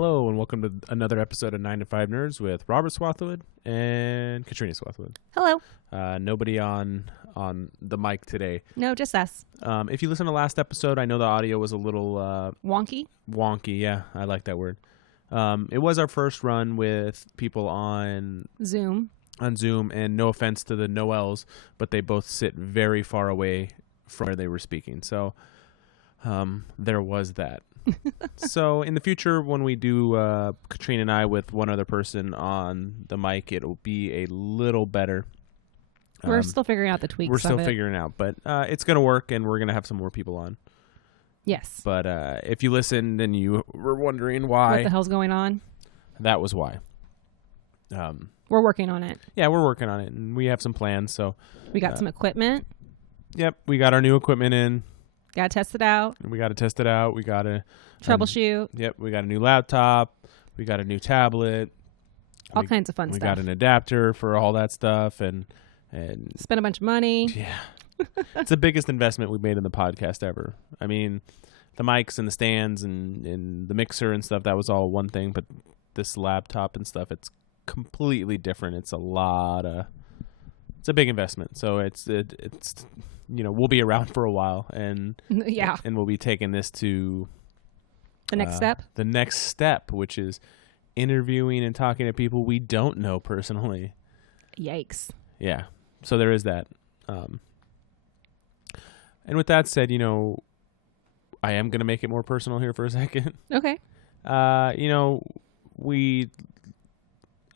Hello and welcome to another episode of 9 to 5 Nerds with Robert Swathwood and Katrina Swathwood. Hello. Nobody on the mic today. No, just us. If you listen to last episode, I know the audio was a little Wonky. Wonky. Yeah, I like that word. It was our first run with people on Zoom, and no offense to the Noels, but they both sit very far away from where they were speaking. So there was that. So in the future, when we do Katrina and I with one other person on the mic, it'll be a little better. We're still figuring out the tweaks. We're still figuring out, but it's going to work, and we're going to have some more people on. Yes. But if you listened and you were wondering why, what the hell's going on? That was why. We're working on it. Yeah, we're working on it, and we have some plans. So we got some equipment. Yep, we got our new equipment in. Got to test it out. We got to test it out. We got to troubleshoot. Yep, we got a new laptop. We got a new tablet. All kinds of fun stuff. We got an adapter for all that stuff, and spent a bunch of money. Yeah, it's the biggest investment we've made in the podcast ever. I mean, the mics and the stands and the mixer and stuff, that was all one thing, but this laptop and stuff, it's completely different. It's a big investment. So it's we'll be around for a while, and yeah, and we'll be taking this to the next step. The next step, which is interviewing and talking to people we don't know personally. Yikes. Yeah. So there is that. And with that said, I am going to make it more personal here for a second. Okay. I'm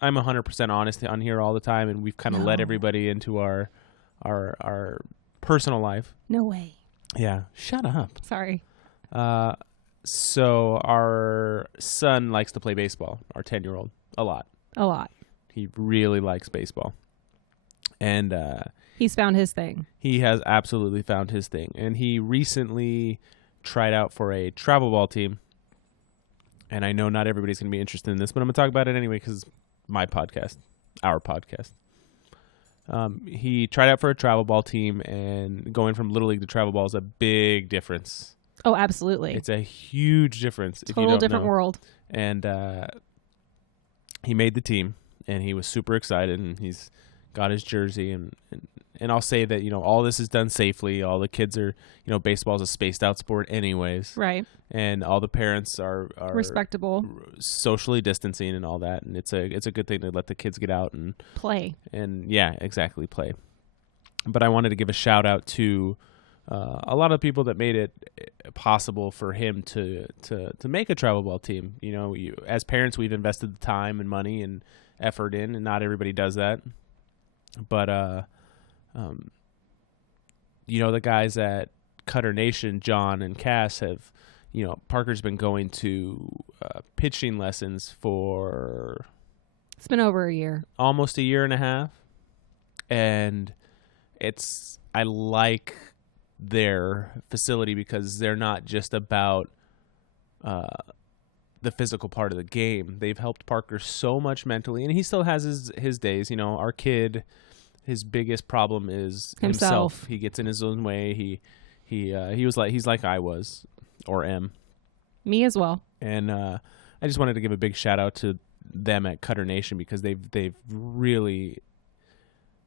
100% honest on here all the time, and we've kind of let everybody into our personal life. No way. Yeah. Shut up. Sorry. So our son likes to play baseball, our 10-year-old, a lot. A lot. He really likes baseball. And he's found his thing. He has absolutely found his thing. And he recently tried out for a travel ball team. And I know not everybody's going to be interested in this, but I'm going to talk about it anyway because it's my podcast, our podcast. He tried out for a travel ball team, and going from Little League to travel ball is a big difference. Oh, absolutely. It's a huge difference. Total different world. And he made the team, and he was super excited, and he's got his jersey, and I'll say that, all this is done safely. All the kids are, baseball is a spaced out sport anyways. Right. And all the parents are respectable, socially distancing and all that. And it's a good thing to let the kids get out and play. And yeah, exactly. Play. But I wanted to give a shout out to a lot of people that made it possible for him to make a travel ball team. As parents, we've invested the time and money and effort in, and not everybody does that. But, the guys at Cutter Nation, John and Cass, have, Parker's been going to pitching lessons for... It's been over a year. Almost a year and a half. And I like their facility because they're not just about the physical part of the game. They've helped Parker so much mentally, and he still has his days. Our kid, his biggest problem is himself. He gets in his own way. He's like I was or am. Me as well. And I just wanted to give a big shout out to them at Cutter Nation because they've really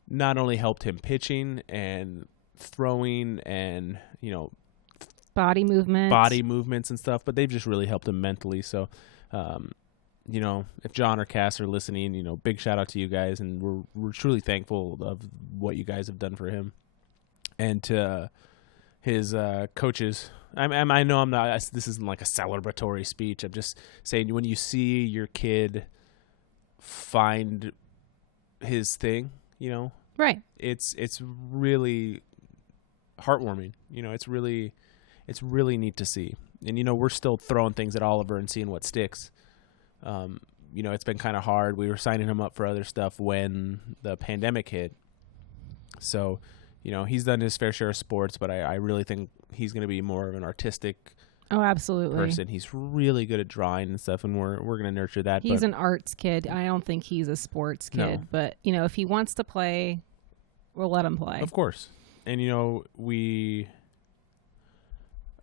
not only helped him pitching and throwing and body movements and stuff, but they've just really helped him mentally. So if John or Cass are listening, big shout out to you guys, and we're truly thankful of what you guys have done for him. And to his coaches, I know I'm not. This isn't like a celebratory speech. I'm just saying, when you see your kid find his thing, right? It's really heartwarming. It's really neat to see. And we're still throwing things at Oliver and seeing what sticks. It's been kind of hard. We were signing him up for other stuff when the pandemic hit. So, he's done his fair share of sports, but I really think he's going to be more of an artistic person. He's really good at drawing and stuff, and we're going to nurture that. He's an arts kid. I don't think he's a sports kid. No. But, if he wants to play, we'll let him play. Of course. And,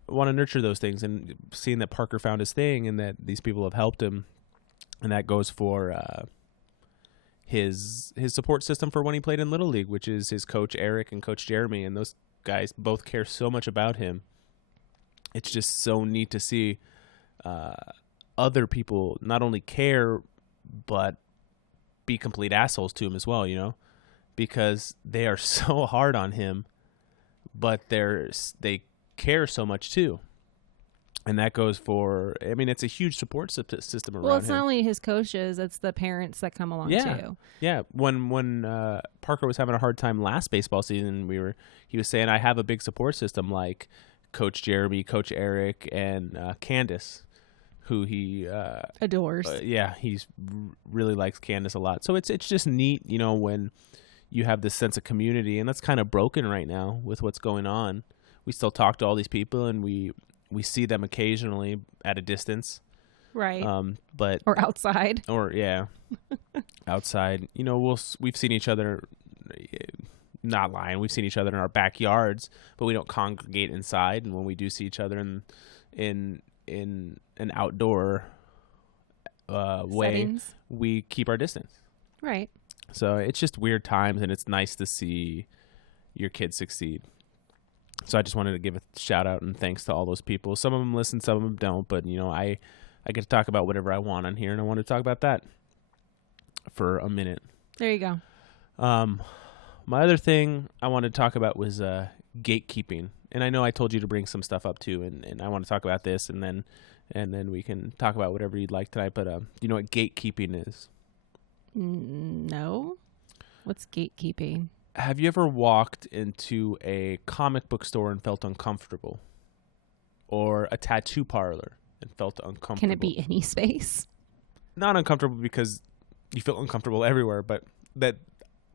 want to nurture those things, and seeing that Parker found his thing and that these people have helped him, and that goes for his support system for when he played in Little League, which is his coach Eric and coach Jeremy, and those guys both care so much about him. It's just so neat to see other people not only care but be complete assholes to him as well, you know, because they are so hard on him, but they care so much too. And that goes for, I mean, it's a huge support system around him. Well, it's not only his coaches, it's the parents that come along too. Yeah. When Parker was having a hard time last baseball season, he was saying, I have a big support system like Coach Jeremy, Coach Eric, and Candace, who he adores. He's really likes Candace a lot. So it's just neat, you know, when you have this sense of community, and that's kind of broken right now with what's going on. We still talk to all these people, and we see them occasionally at a distance, right? But or outside, outside. You know, we've seen each other. Not lying, we've seen each other in our backyards, but we don't congregate inside. And when we do see each other in an outdoor way, we keep our distance. Right. So it's just weird times, and it's nice to see your kids succeed. So I just wanted to give a shout out and thanks to all those people. Some of them listen, some of them don't, but you know, I get to talk about whatever I want on here, and I want to talk about that for a minute. There you go. My other thing I wanted to talk about was gatekeeping, and I know I told you to bring some stuff up too, and I want to talk about this, and then we can talk about whatever you'd like tonight. But do you know what gatekeeping is? No. What's gatekeeping? Have you ever walked into a comic book store and felt uncomfortable? Or a tattoo parlor and felt uncomfortable? Can it be any space? Not uncomfortable because you feel uncomfortable everywhere, but that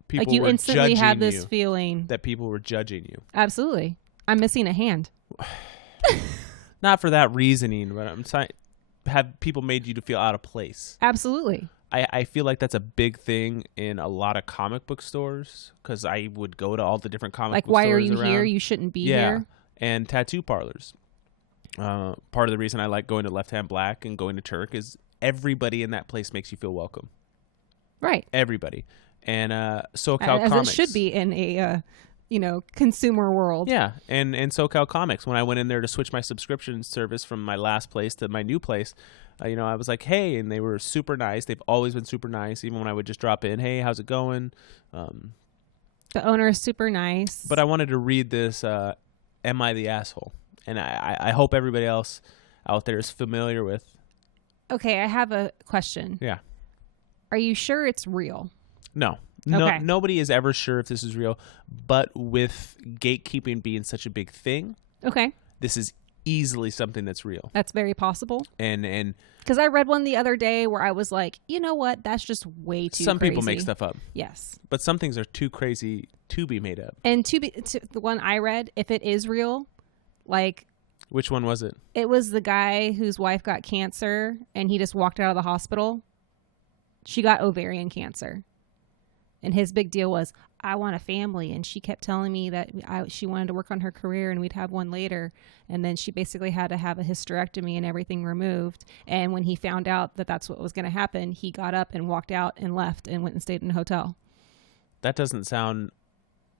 people like you were instantly judging had this you, feeling that people were judging you. Absolutely. I'm missing a hand. Not for that reasoning, but I'm saying, have people made you to feel out of place? Absolutely. I feel like that's a big thing in a lot of comic book stores, because I would go to all the different comic book stores. Like, why are you around. here? You shouldn't be here. And tattoo parlors. Part of the reason I like going to Left Hand Black and going to Turk is everybody in that place makes you feel welcome. Right. Everybody. And SoCal as Comics. It should be in a consumer world. Yeah, and SoCal Comics. When I went in there to switch my subscription service from my last place to my new place, I was like, hey, and they were super nice. They've always been super nice, even when I would just drop in, hey, how's it going? The owner is super nice. But I wanted to read this, Am I the Asshole? And I hope everybody else out there is familiar with. Okay, I have a question. Yeah. Are you sure it's real? No. Okay. Nobody is ever sure if this is real, but with gatekeeping being such a big thing, okay, this is easily something that's real. That's very possible. And because I read one the other day where I was like, you know what? That's just way too some crazy. People make stuff up. Yes. But some things are too crazy to be made up. And the one I read, if it is real, like... Which one was it? It was the guy whose wife got cancer and he just walked out of the hospital. She got ovarian cancer. And his big deal was, I want a family. And she kept telling me that she wanted to work on her career and we'd have one later. And then she basically had to have a hysterectomy and everything removed. And when he found out that that's what was going to happen, he got up and walked out and left and went and stayed in a hotel. That doesn't sound...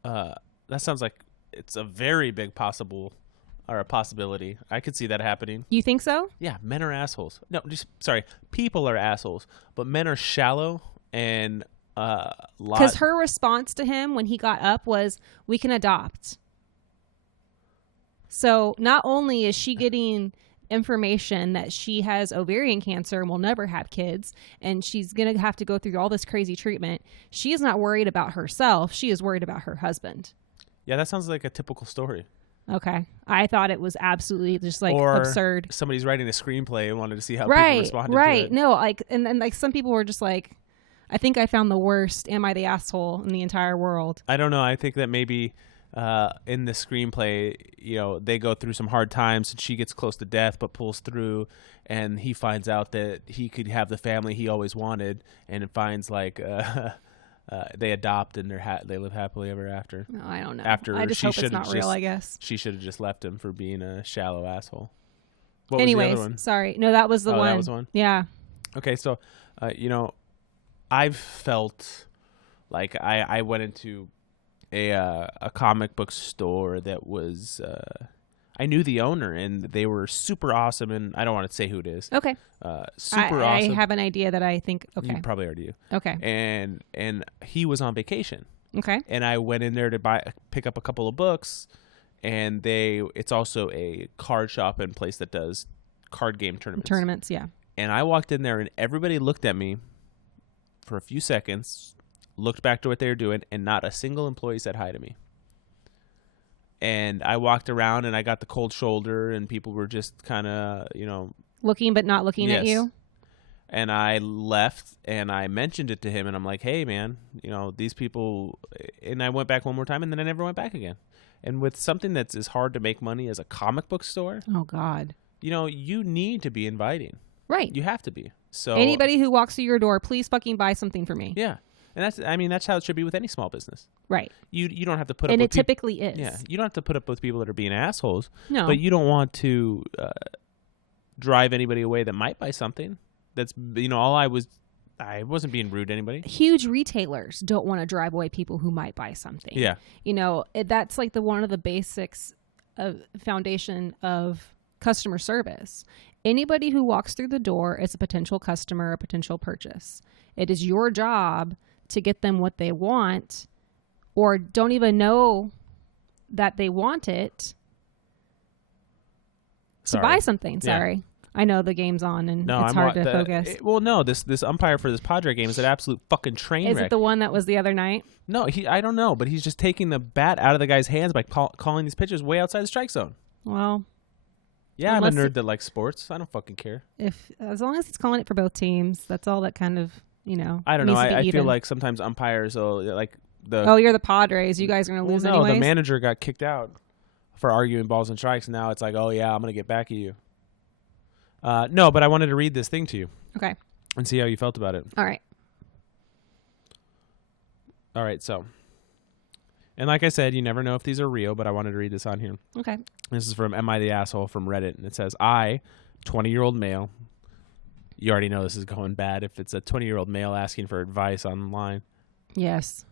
that sounds like it's a very big possibility. I could see that happening. You think so? Yeah, men are assholes. No, people are assholes. But men are shallow and... Because her response to him when he got up was, we can adopt. So not only is she getting information that she has ovarian cancer and will never have kids, and she's going to have to go through all this crazy treatment, she is not worried about herself. She is worried about her husband. Yeah, that sounds like a typical story. Okay. I thought it was absolutely just absurd. Somebody's writing a screenplay and wanted to see how people responded to it. No, and then some people were just like, I think I found the worst Am I the Asshole in the entire world. I don't know. I think that maybe in the screenplay, they go through some hard times and she gets close to death but pulls through, and he finds out that he could have the family he always wanted, and it finds like they adopt and they live happily ever after. No, I don't know. After I just she hope it's should've not real, just- I guess. She should have just left him for being a shallow asshole. What Anyways, was the other one? sorry. No, that was the Oh, one. that was one? Yeah. Okay, so, I've felt like I went into a comic book store that was I knew the owner and they were super awesome, and I don't want to say who it is. Okay. Super I awesome. have an idea that I think. Okay. You probably already do. Okay. And he was on vacation, Okay. and I went in there to pick up a couple of books, and it's also a card shop and place that does card game tournaments. Yeah. And I walked in there, and everybody looked at me for a few seconds, looked back to what they were doing, and not a single employee said hi to me. And I walked around, and I got the cold shoulder, and people were just kind of, Looking but not looking at Yes. you. And I left, and I mentioned it to him, and I'm like, hey, man, these people, and I went back one more time, and then I never went back again. And with something that's as hard to make money as a comic book store, Oh God. you need to be inviting. Right. You have to be. So Anybody who walks through your door, please fucking buy something for me. Yeah. And that's how it should be with any small business. Right. You don't have to put up And with it typically is. Yeah, you don't have to put up with people that are being assholes, No. but you don't want to drive anybody away that might buy something. That's I wasn't being rude to anybody. Huge retailers don't want to drive away people who might buy something. Yeah. That's like one of the basics of foundation of customer service. Anybody who walks through the door is a potential customer, a potential purchase. It is your job to get them what they want, or don't even know that they want it, to buy something. Yeah. Sorry. I know the game's on and it's hard to focus. This umpire for this Padre game is an absolute fucking train Is wreck. it the one that was the other night? No, I don't know, but he's just taking the bat out of the guy's hands by calling these pitches way outside the strike zone. Well, Yeah, I'm a Unless nerd that likes sports. I don't fucking care. as long as he's calling it for both teams, that's all that kind of, I don't know. needs to be I feel even. like sometimes umpires will like the Oh, you're the Padres. You guys are going to lose no, anyways? the manager got kicked out for arguing balls and strikes. And now it's like, oh yeah, I'm gonna get back at you. No, but I wanted to read this thing to you Okay. and see how you felt about it. All right. All right, so, and like I said, you never know if these are real, but I wanted to read this on here. Okay. This is from Am I the Asshole from Reddit, and it says, I, 20-year-old male. You already know this is going bad if it's a 20-year-old male asking for advice online. Yes.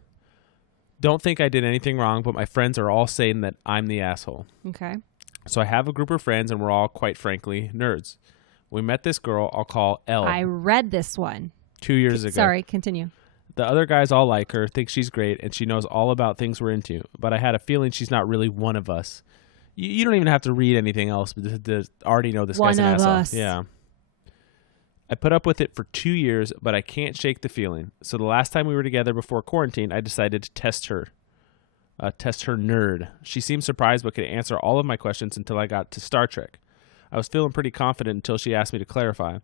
Don't think I did anything wrong, but my friends are all saying that I'm the asshole. Okay. So I have a group of friends, and we're all, quite frankly, nerds. We met this girl I'll call Elle I read this one. 2 years ago. Sorry, continue. The other guys all like her, think she's great, and she knows all about things we're into. But I had a feeling she's not really one of us. You don't even have to read anything else to already know this guy's an One of asshole. us. Yeah. I put up with it for 2 years, but I can't shake the feeling. So the last time we were together before quarantine, I decided to test her. Test her nerd. She seemed surprised but could answer all of my questions until I got to Star Trek. I was feeling pretty confident until she asked me to clarify.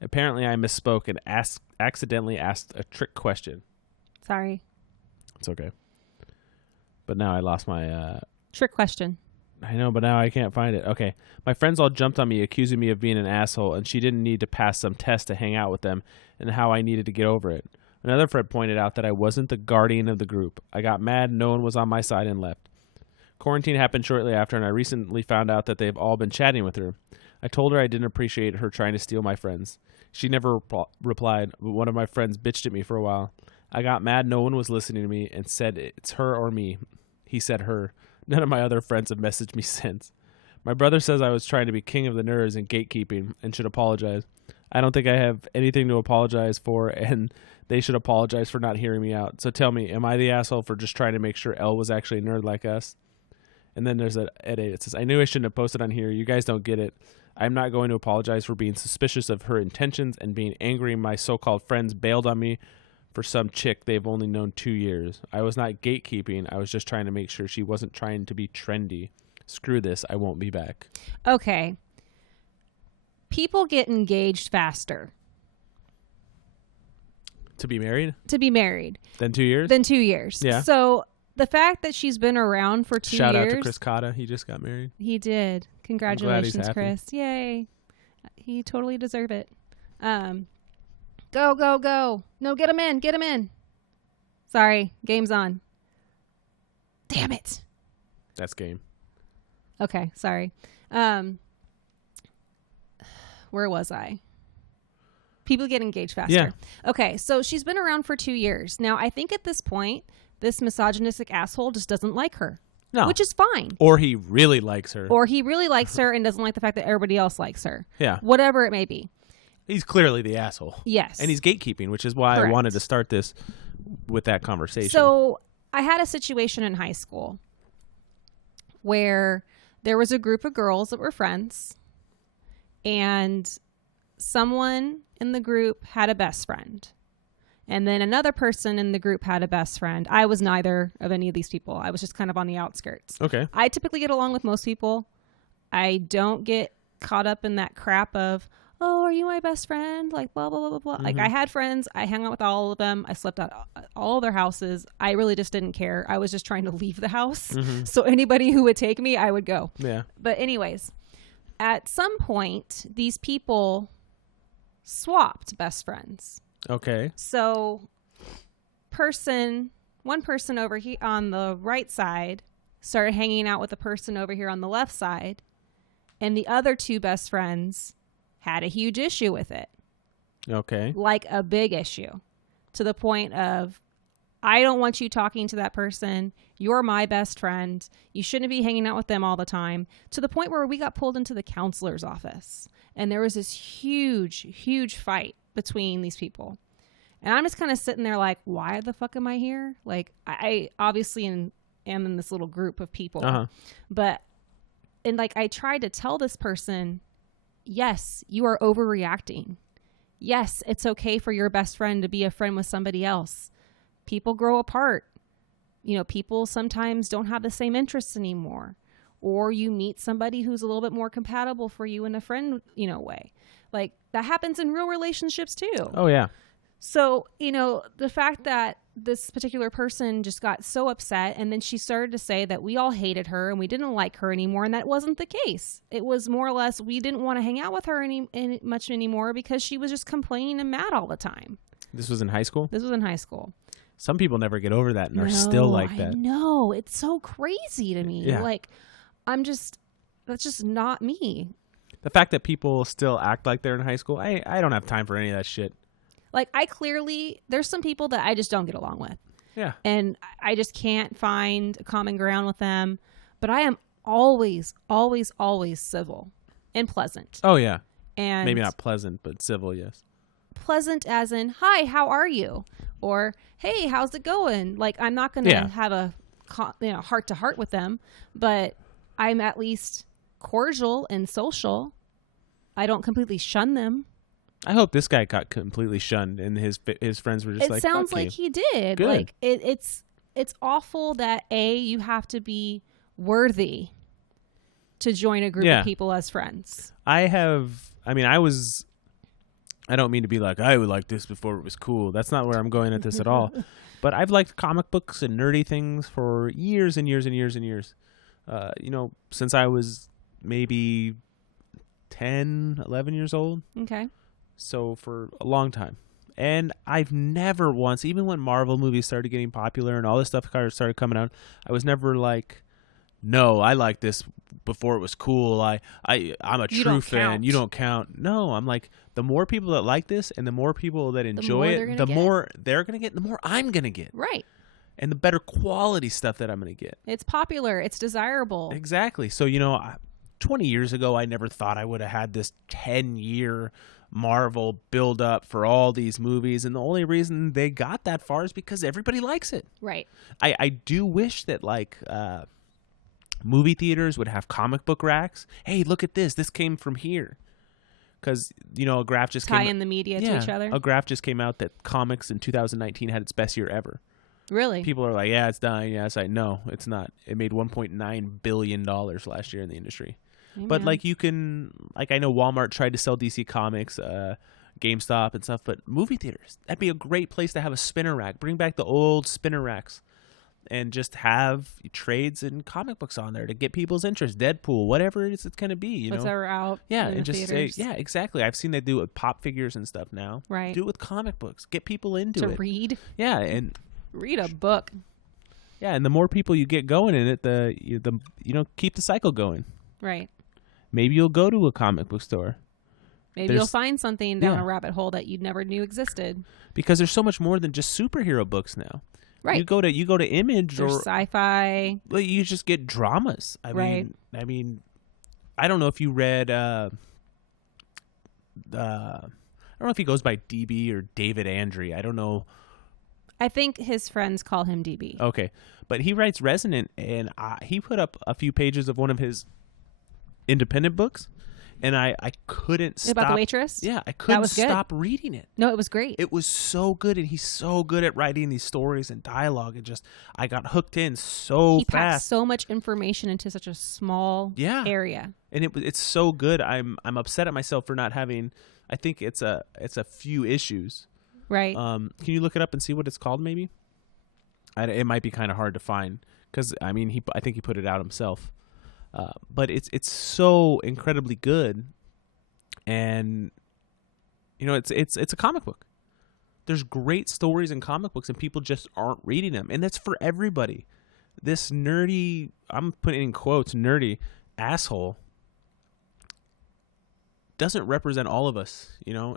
Apparently, I misspoke and accidentally asked a trick question. Sorry. It's okay. But now I lost my... Trick question. I know, but now I can't find it. Okay. My friends all jumped on me, accusing me of being an asshole, and she didn't need to pass some test to hang out with them, and how I needed to get over it. Another friend pointed out that I wasn't the guardian of the group. I got mad, no one was on my side, and left. Quarantine happened shortly after, and I recently found out that they've all been chatting with her. I told her I didn't appreciate her trying to steal my friends. She never replied, but one of my friends bitched at me for a while. I got mad no one was listening to me and said it's her or me. He said her. None of my other friends have messaged me since. My brother says I was trying to be king of the nerds and gatekeeping and should apologize. I don't think I have anything to apologize for, and they should apologize for not hearing me out. So tell me, am I the asshole for just trying to make sure Elle was actually a nerd like us? And then there's at 8. It says, I knew I shouldn't have posted on here. You guys don't get it. I'm not going to apologize for being suspicious of her intentions and being angry my so-called friends bailed on me for some chick they've only known 2 years. I was not gatekeeping. I was just trying to make sure she wasn't trying to be trendy. Screw this. I won't be back. Okay. People get engaged faster To be married? to be married Then 2 years? than 2 years. Yeah. So the fact that she's been around for 2 Shout years. out to Chris Cotta. He just got married. He did. Congratulations, happy. Chris. Yay. He totally deserved it. Go, go, go. No, get him in. Get him in. Sorry, game's on. Damn it. That's game. Okay, sorry. Where was I? People get engaged faster. Yeah. Okay, so she's been around for 2 years. Now, I think at this point, this misogynistic asshole just doesn't like her. No. Which is fine. Or he really likes her. Or he really likes her and doesn't like the fact that everybody else likes her. Yeah. Whatever it may be. He's clearly the asshole. Yes. And he's gatekeeping, which is why Correct. I wanted to start this with that conversation. So I had a situation in high school where there was a group of girls that were friends, and someone in the group had a best friend. And then another person in the group had a best friend. I was neither of any of these people. I was just kind of on the outskirts. Okay. I typically get along with most people. I don't get caught up in that crap of, oh, are you my best friend? Like, blah, blah, blah, blah, blah. Mm-hmm. Like, I had friends. I hung out with all of them. I slept at all of their houses. I really just didn't care. I was just trying to leave the house. Mm-hmm. So anybody who would take me, I would go. Yeah. But anyways, at some point, these people swapped best friends. Okay. So one person over here on the right side started hanging out with a person over here on the left side, and the other two best friends had a huge issue with it. Okay. Like a big issue, to the point of, I don't want you talking to that person. You're my best friend. You shouldn't be hanging out with them all the time. To the point where we got pulled into the counselor's office, and there was this huge, huge fight between these people. And I'm just kind of sitting there like, why the fuck am I here? Like, I obviously am in this little group of people. Uh-huh. But, and like, I tried to tell this person, yes, you are overreacting. Yes, it's okay for your best friend to be a friend with somebody else. People grow apart. You know, people sometimes don't have the same interests anymore. Or you meet somebody who's a little bit more compatible for you in a friend, way. Like, that happens in real relationships too. Oh, yeah. So, the fact that this particular person just got so upset, and then she started to say that we all hated her and we didn't like her anymore, and that wasn't the case. It was more or less we didn't want to hang out with her much anymore because she was just complaining and mad all the time. This was in high school? This was in high school. Some people never get over that and are still like that. No, it's so crazy to me. Yeah. Like, that's just not me. The fact that people still act like they're in high school, I don't have time for any of that shit. Like, there's some people that I just don't get along with. Yeah. And I just can't find a common ground with them. But I am always, always, always civil and pleasant. Oh, yeah. And Maybe not pleasant, but civil, yes. pleasant as in, hi, how are you? Or, hey, how's it going? Like, I'm not going to have a heart to heart with them, but I'm at least cordial and social. I don't completely shun them. I hope this guy got completely shunned and his friends were just It sounds fuck like you. he did. Good. Like, it's awful that you have to be worthy to join a group of people as friends. I don't mean to be like, I would like this before it was cool. That's not where I'm going at this at all. But I've liked comic books and nerdy things for years and years and years and years. Since I was maybe 10, 11 years old. Okay. So for a long time. And I've never once, even when Marvel movies started getting popular and all this stuff started coming out, I was never like, no, I like this before it was cool. I'm a true fan. You don't count. No, I'm like, the more people that like this and the more people that enjoy it, the more they're going to get, the more I'm going to get. Right. And the better quality stuff that I'm going to get. It's popular. It's desirable. Exactly. So, 20 years ago, I never thought I would have had this 10-year Marvel build up for all these movies. And the only reason they got that far is because everybody likes it. Right. I do wish that movie theaters would have comic book racks. Hey, look at this. This came from here. Because, a graph just tie in the media to each other. A graph just came out that comics in 2019 had its best year ever. Really? People are like, yeah, it's dying. Yeah, it's like, no, it's not. It made $1.9 billion last year in the industry. Amen. But I know Walmart tried to sell DC Comics, GameStop and stuff, but movie theaters, that'd be a great place to have a spinner rack. Bring back the old spinner racks and just have trades and comic books on there to get people's interest. Deadpool, whatever it is it's going to be, What's ever out. Yeah, in and the just theaters. say, yeah, exactly. I've seen they do it with pop figures and stuff now. Right. Do it with comic books. Get people into to it. read. Yeah, and Read a book. Yeah, and the more people you get going in it, the keep the cycle going. Right. Maybe you'll go to a comic book store. Maybe you'll find something down a rabbit hole that you never knew existed. Because there's so much more than just superhero books now. Right. You go to Image There's or sci-fi. Well, you just get dramas. I mean, I don't know if you read. I don't know if he goes by DB or David Andre. I don't know. I think his friends call him DB. Okay, but he writes Resonant, and he put up a few pages of one of his independent books, and I couldn't stop. About the waitress? Yeah, I couldn't stop reading it. No, it was great. It was so good, and he's so good at writing these stories and dialogue, and I got hooked in so he fast. packed so much information into such a small area, and it's so good. I'm upset at myself for not having. I think it's a few issues. Right. Can you look it up and see what it's called? Maybe. It might be kind of hard to find because I think he put it out himself. But it's so incredibly good, and it's a comic book. There's great stories in comic books, and people just aren't reading them, and that's for everybody. This nerdy, I'm putting in quotes, nerdy asshole doesn't represent all of us. Go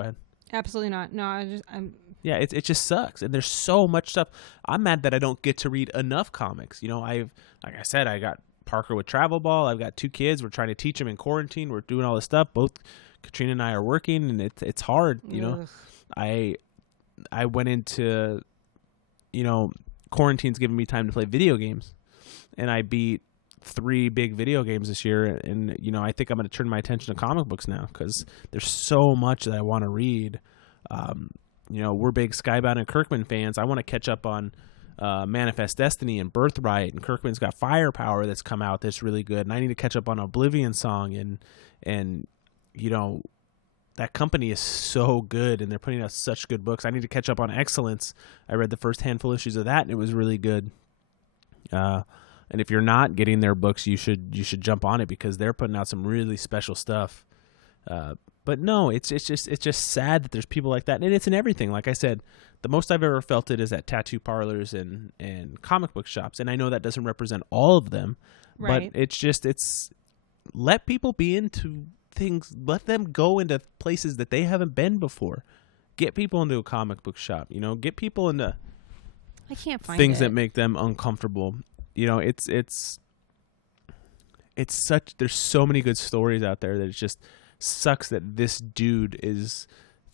ahead. Absolutely not. No, I'm. Yeah, it just sucks, and there's so much stuff. I'm mad that I don't get to read enough comics. Like I said, I got Parker with Travel Ball. I've got 2 kids. We're trying to teach them in quarantine. We're doing all this stuff. Both Katrina and I are working, and it's hard. I went into, quarantine's giving me time to play video games, and I beat 3 big video games this year, and I think I'm going to turn my attention to comic books now because there's so much that I want to read. We're big Skybound and Kirkman fans. I want to catch up on Manifest Destiny and Birthright, and Kirkman's got Firepower that's come out that's really good, and I need to catch up on Oblivion Song, and that company is so good, and they're putting out such good books. I need to catch up on Excellence. I read the first handful issues of that, and it was really good. And if you're not getting their books, you should jump on it because they're putting out some really special stuff. But no, it's just sad that there's people like that, and it's in everything. Like I said, the most I've ever felt it is at tattoo parlors and comic book shops, and I know that doesn't represent all of them, right. But it's let people be into things, let them go into places that they haven't been before. Get people into a comic book shop, get people into I can't find things it. that make them uncomfortable. It's such, there's so many good stories out there that it just sucks that this dude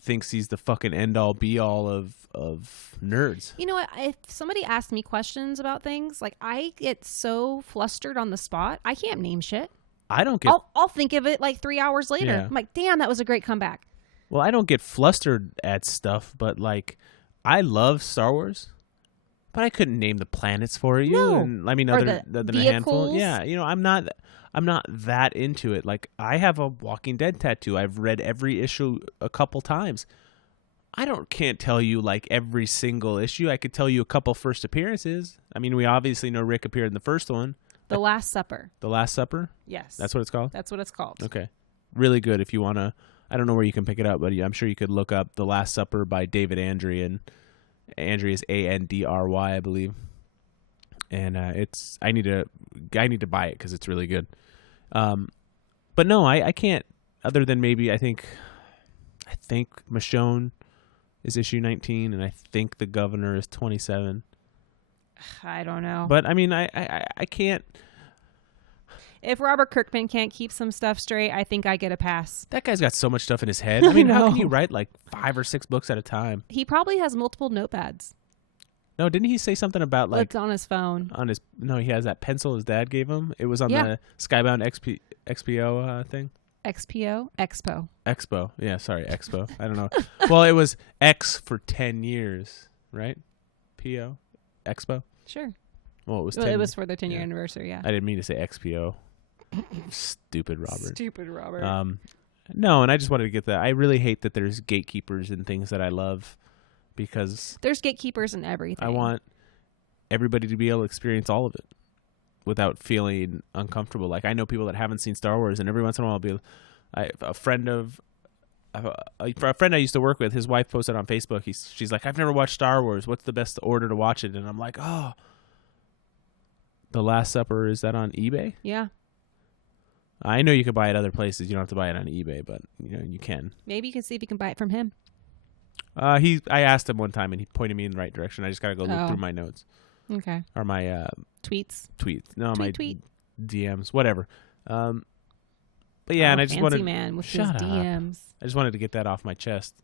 thinks he's the fucking end all be all of nerds. You know what? If somebody asks me questions about things, like I get so flustered on the spot, I can't name shit. I don't get. I'll think of it like 3 hours later. Yeah. I'm like, damn, that was a great comeback. Well, I don't get flustered at stuff, but like, I love Star Wars. But I couldn't name the planets for you. No. And I mean, Or other the than a handful. vehicles. Yeah, I'm not that into it. Like, I have a Walking Dead tattoo. I've read every issue a couple times. Can't tell you like every single issue. I could tell you a couple first appearances. I mean, we obviously know Rick appeared in the first one. The Last Supper. The Last Supper? Yes. That's what it's called? That's what it's called. Okay. Really good if you want to. I don't know where you can pick it up, but I'm sure you could look up The Last Supper by David Andre, and Andre is Andry, I believe. And I need to buy it because it's really good. But no, I can't, other than maybe I think Michonne is issue 19, and I think the Governor is 27. I don't know. But I mean, I can't. If Robert Kirkman can't keep some stuff straight, I think I get a pass. That guy's got so much stuff in his head. I mean, how can No. you write like 5 or 6 books at a time? He probably has multiple notepads. No, didn't he say something about like It's on his phone. he has that pencil his dad gave him. It was on the Skybound XPO thing. Expo. Yeah, sorry, Expo. I don't know. Well, it was X for 10 years, right? PO. Expo. Sure. Well, it was. It was for their 10-year anniversary. Yeah. I didn't mean to say XPO. Stupid Robert. Stupid Robert. No, and I just wanted to get that. I really hate that there's gatekeepers in things that I love, because there's gatekeepers in everything. I want everybody to be able to experience all of it without feeling uncomfortable. Like, I know people that haven't seen Star Wars, and every once in a while a friend of a friend I used to work with, his wife posted on Facebook. She's like, I've never watched Star Wars. What's the best order to watch it? And I'm like, oh, The Last Supper, is that on eBay? Yeah. I know you can buy it other places. You don't have to buy it on eBay, but you can. Maybe you can see if you can buy it from him. I asked him one time and he pointed me in the right direction. I just gotta go look through my notes Okay. or my Tweets. No, my Tweet. DMs, whatever. But yeah, and I just fancy wanted man with Shut his up. DMs. I just wanted to get that off my chest.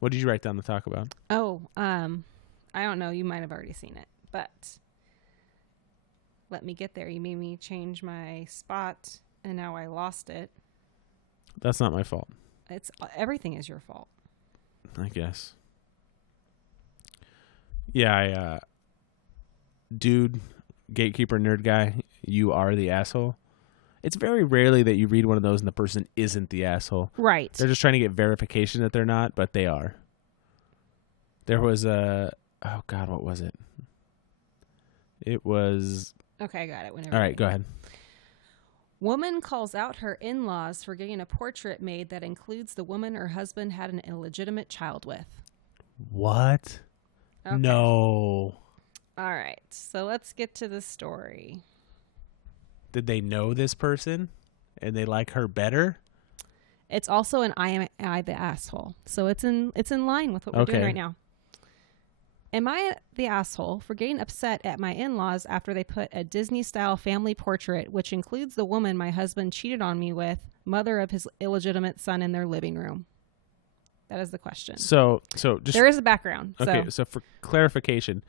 What did you write down to talk about? Oh, I don't know. You might have already seen it, but let me get there. You made me change my spot, and now I lost it. That's not my fault, Everything is your fault. I guess. Yeah, dude, gatekeeper nerd guy, you are the asshole. It's very rarely that you read one of those and the person isn't the asshole. Right. They're just trying to get verification that they're not, but they are. There was oh God, what was it? It was... Okay, I got it. Whenever All right, go ahead. Woman calls out her in-laws for getting a portrait made that includes the woman her husband had an illegitimate child with. What? Okay. No. All right, so let's get to the story. Did they know this person and they like her better? It's also an I the asshole. So it's in line with what we're doing right now. Am I the asshole for getting upset at my in-laws after they put a Disney-style family portrait, which includes the woman my husband cheated on me with, mother of his illegitimate son, in their living room? That is the question. So just... There is a background. Okay, so for clarification,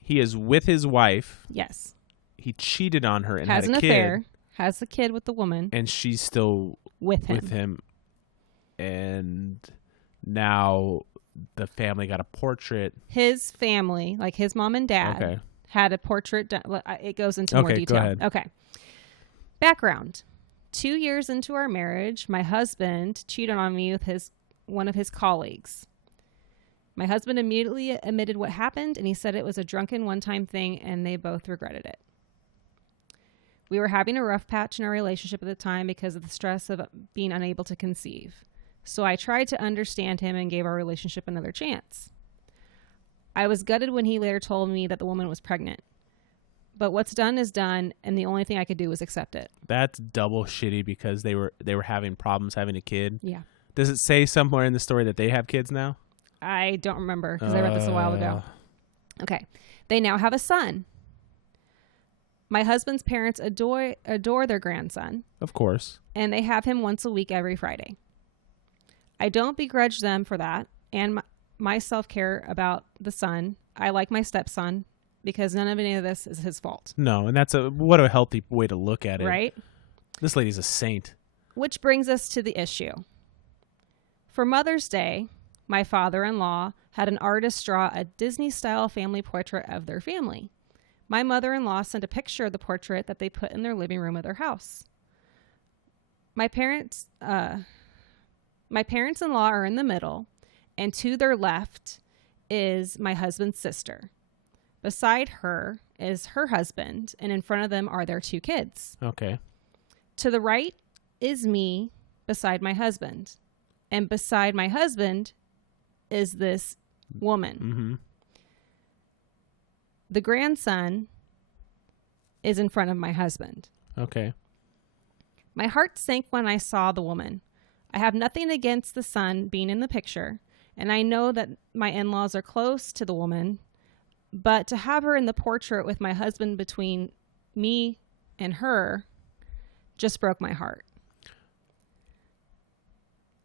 he is with his wife. Yes. He cheated on her and has had a an kid. affair, has a kid with the woman. And she's still with him. And now the family got a portrait. His family, like his mom and dad, had a portrait done. It goes into more detail. Go ahead. Okay. Background. 2 years into our marriage, my husband cheated on me with one of his colleagues. My husband immediately admitted what happened, and he said it was a drunken one-time thing, and they both regretted it. We were having a rough patch in our relationship at the time because of the stress of being unable to conceive. So I tried to understand him and gave our relationship another chance. I was gutted when he later told me that the woman was pregnant. But what's done is done, and the only thing I could do was accept it. That's double shitty because they were having problems having a kid. Yeah. Does it say somewhere in the story that they have kids now? I don't remember because I read this a while ago. Okay. They now have a son. My husband's parents adore their grandson. Of course. And they have him once a week every Friday. I don't begrudge them for that and my self-care about the son. I like my stepson because none of any of this is his fault. No, and what a healthy way to look at it. Right? This lady's a saint. Which brings us to the issue. For Mother's Day, my father-in-law had an artist draw a Disney-style family portrait of their family. My mother-in-law sent a picture of the portrait that they put in their living room of their house. My parents-in-law are in the middle, and to their left is my husband's sister. Beside her is her husband, and in front of them are their 2 kids. Okay. To the right is me beside my husband, and beside my husband is this woman. Mm-hmm. The grandson is in front of my husband. Okay. My heart sank when I saw the woman. I have nothing against the son being in the picture, and I know that my in-laws are close to the woman, but to have her in the portrait with my husband between me and her just broke my heart.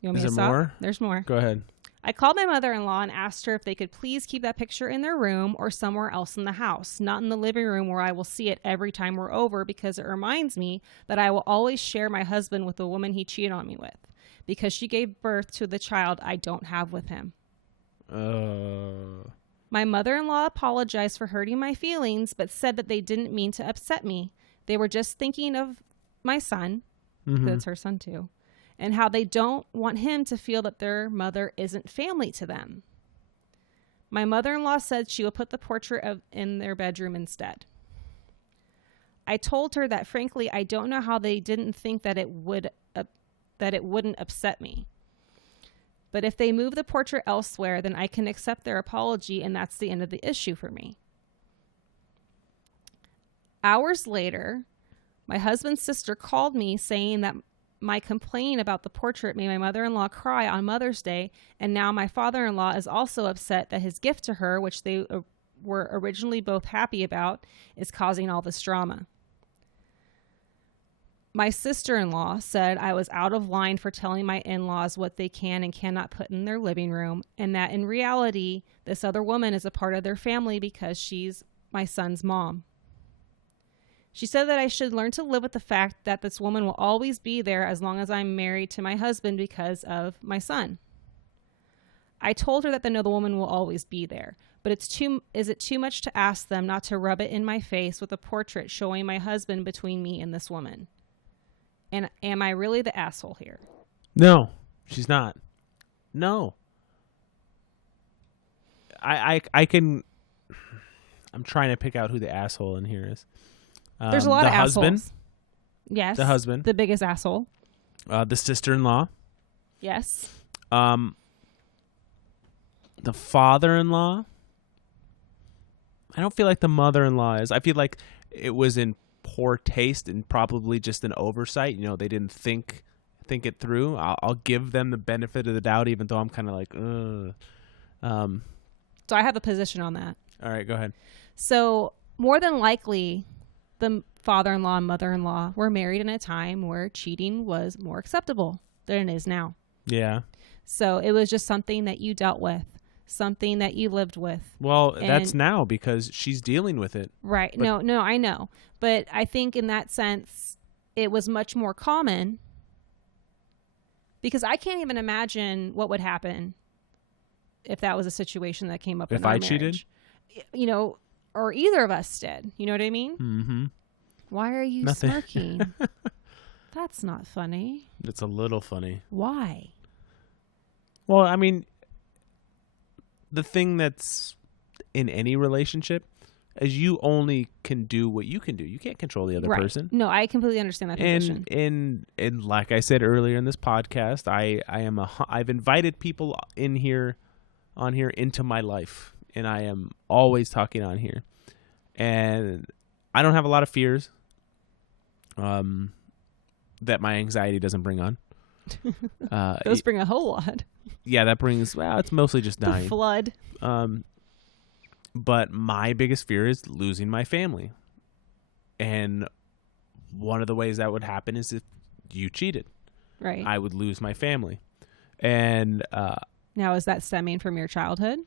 You want me Is to there stop? more? There's more. Go ahead. I called my mother-in-law and asked her if they could please keep that picture in their room or somewhere else in the house, not in the living room where I will see it every time we're over, because it reminds me that I will always share my husband with the woman he cheated on me with, because she gave birth to the child I don't have with him. My mother-in-law apologized for hurting my feelings, but said that they didn't mean to upset me. They were just thinking of my son, that's her son too, and how they don't want him to feel that their mother isn't family to them. My mother-in-law said she will put the portrait in their bedroom instead. I told her that, frankly, I don't know how they didn't think that it wouldn't upset me. But if they move the portrait elsewhere, then I can accept their apology, and that's the end of the issue for me. Hours later, my husband's sister called me saying that my complaint about the portrait made my mother-in-law cry on Mother's Day, and now my father-in-law is also upset that his gift to her, which they were originally both happy about, is causing all this drama. My sister-in-law said I was out of line for telling my in-laws what they can and cannot put in their living room, and that in reality, this other woman is a part of their family because she's my son's mom. She said that I should learn to live with the fact that this woman will always be there as long as I'm married to my husband because of my son. I told her that the woman will always be there, but is it too much to ask them not to rub it in my face with a portrait showing my husband between me and this woman? And am I really the asshole here? No, she's not. No. I'm trying to pick out who the asshole in here is. There's a lot of husband, assholes. Yes. The husband. The biggest asshole. The sister-in-law. Yes. The father-in-law. I don't feel like the mother-in-law is. I feel like it was in poor taste and probably just an oversight. You know, they didn't think it through. I'll give them the benefit of the doubt, even though I'm kind of like, ugh. So I have a position on that. All right, go ahead. So more than likely, the father-in-law and mother-in-law were married in a time where cheating was more acceptable than it is now. Yeah. So it was just something that you dealt with, something that you lived with. Well, that's now because she's dealing with it. Right. No, I know. But I think in that sense, it was much more common because I can't even imagine what would happen if that was a situation that came up in our marriage. If I cheated? You know, or either of us did. You know what I mean? Mm-hmm. Why are you smirking? That's not funny. It's a little funny. Why? Well, I mean, the thing that's in any relationship is you only can do what you can do. You can't control the other person. No, I completely understand that position. And like I said earlier in this podcast, I've invited people on here into my life, and I am always talking on here. And I don't have a lot of fears that my anxiety doesn't bring on. Those bring a whole lot. Yeah, that brings, well, it's mostly just dying. The flood. But my biggest fear is losing my family. And one of the ways that would happen is if you cheated. Right. I would lose my family. And now, is that stemming from your childhood?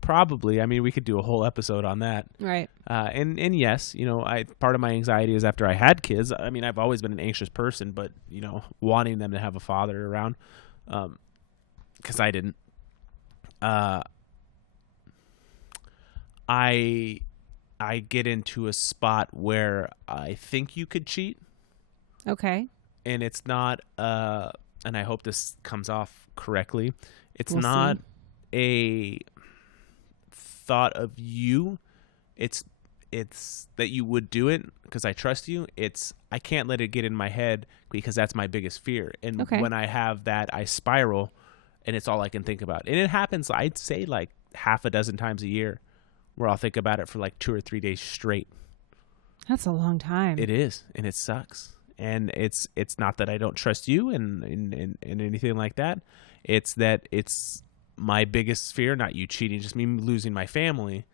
Probably. I mean, we could do a whole episode on that. Right. And yes, you know, part of my anxiety is after I had kids. I mean, I've always been an anxious person, but, you know, wanting them to have a father around, because I didn't. I get into a spot where I think you could cheat. Okay. And it's not, and I hope this comes off correctly, it's We'll not see. a thought of you. It's that you would do it because I trust you. I can't let it get in my head because that's my biggest fear. And when I have that, I spiral, and it's all I can think about. And it happens, I'd say, like half a dozen times a year, where I'll think about it for like 2 or 3 days straight. That's a long time. It is, and it sucks. And it's not that I don't trust you and anything like that. It's that it's my biggest fear, not you cheating, just me losing my family.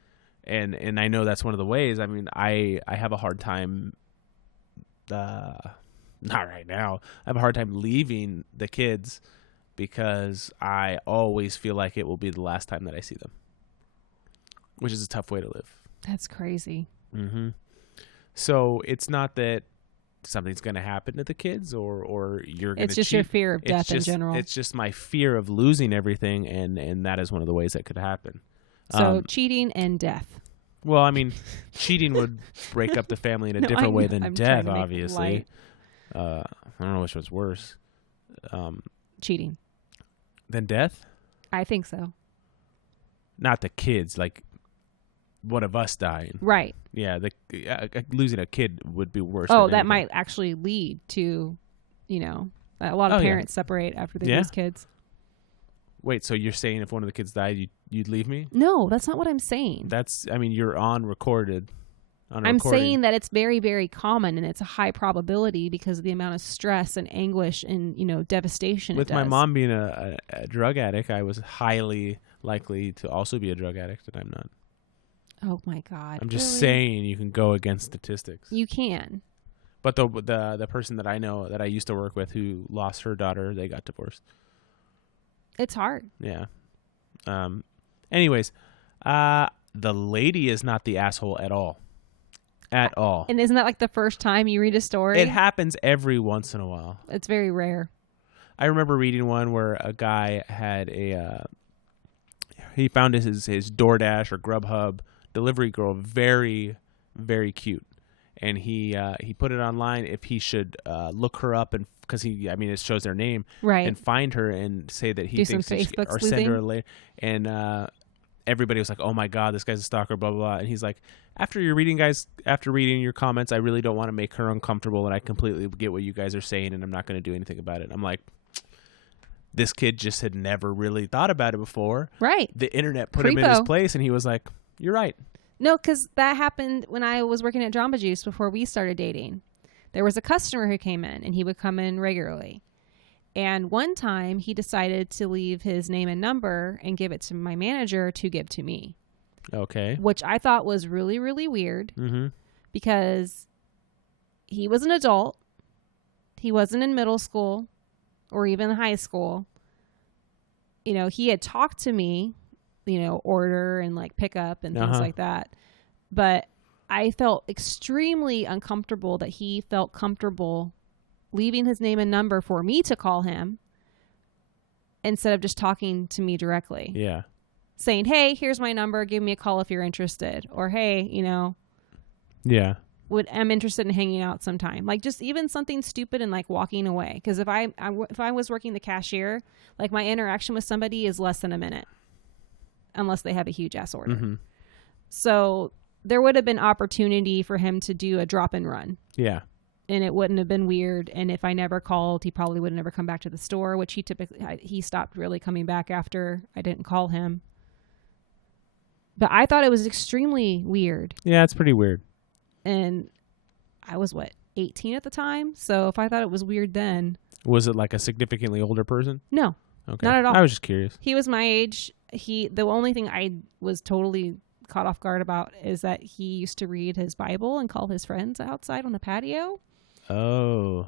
And I know that's one of the ways. I mean, I have a hard time, not right now, I have a hard time leaving the kids because I always feel like it will be the last time that I see them, which is a tough way to live. That's crazy. Mm-hmm. So it's not that something's going to happen to the kids or you're going to cheat. It's just your fear of death in general. It's just my fear of losing everything, and that is one of the ways that could happen. So cheating and death. Well, I mean, cheating would break up the family in a different way than death, obviously. I don't know which one's worse. Cheating. Than death? I think so. Not the kids, like one of us dying. Right. Yeah, losing a kid would be worse. Oh, that might actually lead to, a lot of parents separate after they lose kids. Wait, so you're saying if one of the kids died, you'd leave me? No, that's not what I'm saying. You're on recorded. I'm saying that it's very, very common, and it's a high probability because of the amount of stress and anguish and, devastation with it does. my mom being a drug addict, I was highly likely to also be a drug addict, and I'm not. Oh my God. I'm just saying you can go against statistics. You can. But the person that I know that I used to work with who lost her daughter, they got divorced. It's hard. Yeah. Anyways, the lady is not the asshole at all. At all. And isn't that like the first time you read a story? It happens every once in a while. It's very rare. I remember reading one where a guy had he found his DoorDash or Grubhub delivery girl very, very cute. And he put it online if he should look her up, and because it shows their name, right, and find her and say that he do thinks some Facebook or send her a link. And everybody was like, "Oh my God, this guy's a stalker," blah blah blah. And he's like, after reading your comments, I really don't want to make her uncomfortable, and I completely get what you guys are saying, and I'm not going to do anything about it. I'm like, this kid just had never really thought about it before. Right. The internet put him in his place, and he was like, "You're right." No, because that happened when I was working at Jamba Juice before we started dating. There was a customer who came in, and he would come in regularly. And one time, he decided to leave his name and number and give it to my manager to give to me. Okay. Which I thought was really, really weird. Mm-hmm. Because he was an adult. He wasn't in middle school or even high school. He had talked to me, order and like pick up and things like that. But I felt extremely uncomfortable that he felt comfortable leaving his name and number for me to call him instead of just talking to me directly. Yeah. Saying, "Hey, here's my number. Give me a call if you're interested." Or, "Hey, yeah, I'm interested in hanging out sometime." Like just even something stupid and like walking away. Because if I was working the cashier, like my interaction with somebody is less than a minute. Unless they have a huge ass order. Mm-hmm. So there would have been opportunity for him to do a drop and run. Yeah. And it wouldn't have been weird. And if I never called, he probably would have never come back to the store, which he stopped really coming back after I didn't call him. But I thought it was extremely weird. Yeah, it's pretty weird. And I was 18 at the time? So if I thought it was weird then. Was it like a significantly older person? No. Okay. Not at all. I was just curious. He was my age. The only thing I was totally caught off guard about is that he used to read his Bible and call his friends outside on the patio. Oh.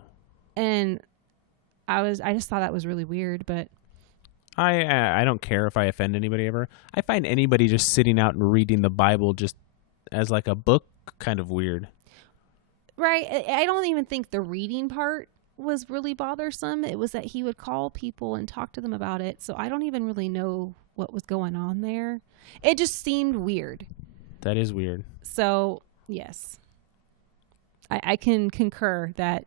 And I just thought that was really weird, but I don't care if I offend anybody ever. I find anybody just sitting out and reading the Bible just as like a book kind of weird. Right. I don't even think the reading part was really bothersome. It was that he would call people and talk to them about it. So I don't even really know what was going on there. It just seemed weird. That is weird. So, yes. I can concur that,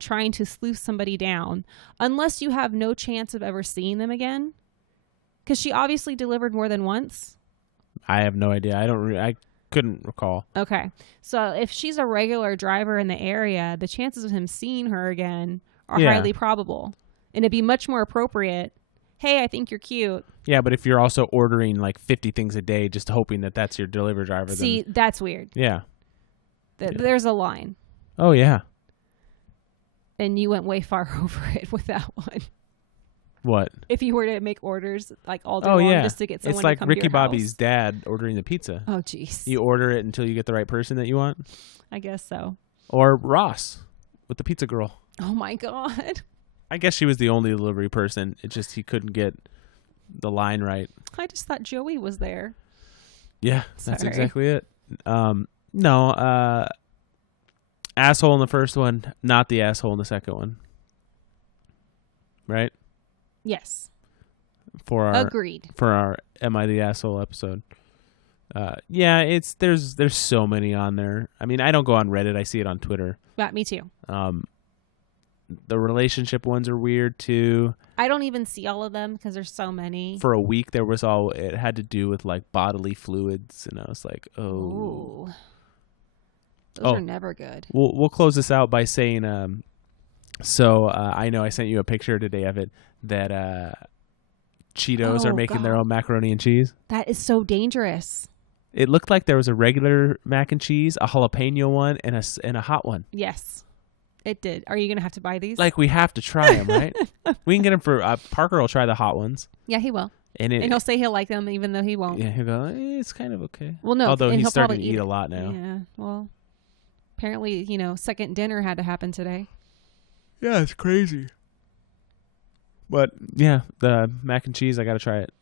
trying to sleuth somebody down, unless you have no chance of ever seeing them again, because she obviously delivered more than once. I have no idea. I couldn't recall. Okay. So if she's a regular driver in the area, the chances of him seeing her again are highly probable. And it'd be much more appropriate. "Hey, I think you're cute." Yeah, but if you're also ordering like 50 things a day, just hoping that that's your delivery driver. See, that's weird. Yeah. There's a line. Oh, yeah. And you went way far over it with that one. What? If you were to make orders like all day long just to get someone it's like to come Ricky to your Bobby's house. dad ordering the pizza. Oh, jeez. You order it until you get the right person that you want. I guess so. Or Ross with the pizza girl. Oh, my God. I guess she was the only delivery person. It's just he couldn't get the line right. I just thought Joey was there. Yeah, that's Sorry. exactly it. No, asshole in the first one, not the asshole in the second one. Right? Yes. Agreed. For our Am I the Asshole episode. Yeah, there's so many on there. I mean, I don't go on Reddit. I see it on Twitter. Yeah, me too. The relationship ones are weird too. I don't even see all of them because there's so many. For a week, it had to do with like bodily fluids, and I was like, oh. Ooh. Those are never good. We'll close this out by saying, I know I sent you a picture today of it, that Cheetos Oh, are making their God. own macaroni and cheese. That is so dangerous. It looked like there was a regular mac and cheese, a jalapeno one, and a hot one. Yes, it did. Are you going to have to buy these? Like, we have to try them, right? We can get them for Parker will try the hot ones. Yeah, he will. And he'll say he'll like them even though he won't. Yeah, he'll go, it's kind of okay. Well, no. Although and he's he'll starting probably to eat a lot now. Yeah, well, apparently, second dinner had to happen today. Yeah, it's crazy. But, yeah, the mac and cheese, I got to try it.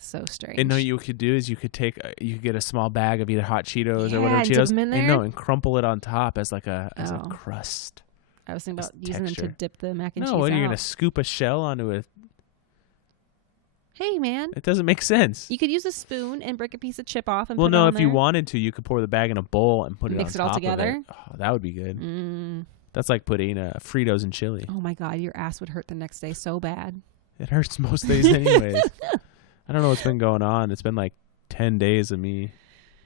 So strange. And what you could do is you could get a small bag of either hot Cheetos or whatever and dip Cheetos. them in And there? and crumple it on top as a Oh. crust. I was thinking about This using them to texture. dip the mac and cheese No, what are you out. going to scoop a shell onto it? Hey, man. It doesn't make sense. You could use a spoon and break a piece of chip off and Well, put no, it on if you there. wanted to, you could pour the bag in a bowl and put Mix it it on all top together? of it. Oh, that would be good. Mm. That's like putting Fritos in chili. Oh, my God. Your ass would hurt the next day so bad. It hurts most days anyways. I don't know what's been going on. It's been like 10 days of me,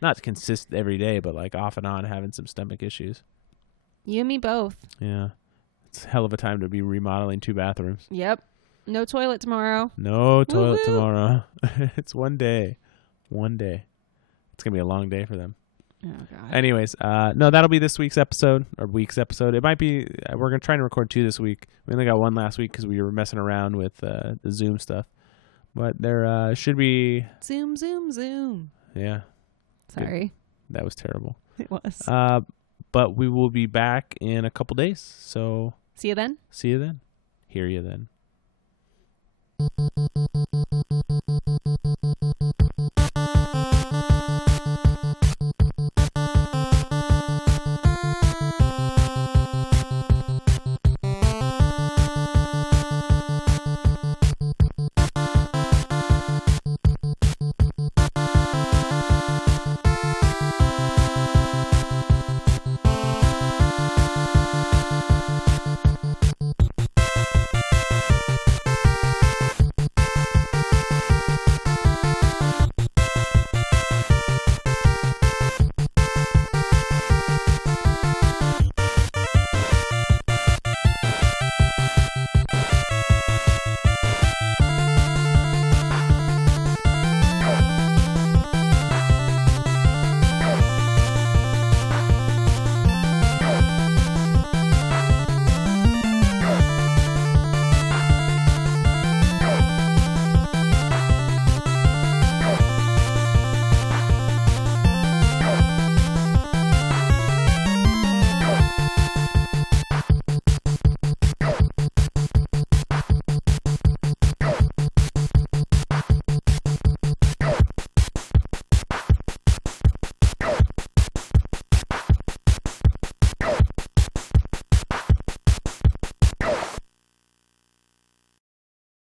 not consistent every day, but like off and on having some stomach issues. You and me both. Yeah. It's a hell of a time to be remodeling 2 bathrooms. Yep. No toilet tomorrow. No toilet Woo-hoo. tomorrow. It's one day. One day. It's going to be a long day for them. Oh, God. Anyways, no, that'll be this week's episode. It might be, we're going to try to record 2 this week. We only got 1 last week because we were messing around with the Zoom stuff. But there should be, Zoom, zoom, zoom. yeah, Sorry. that was terrible. It was. But we will be back in a couple days. So See you then. see you then. Hear you then.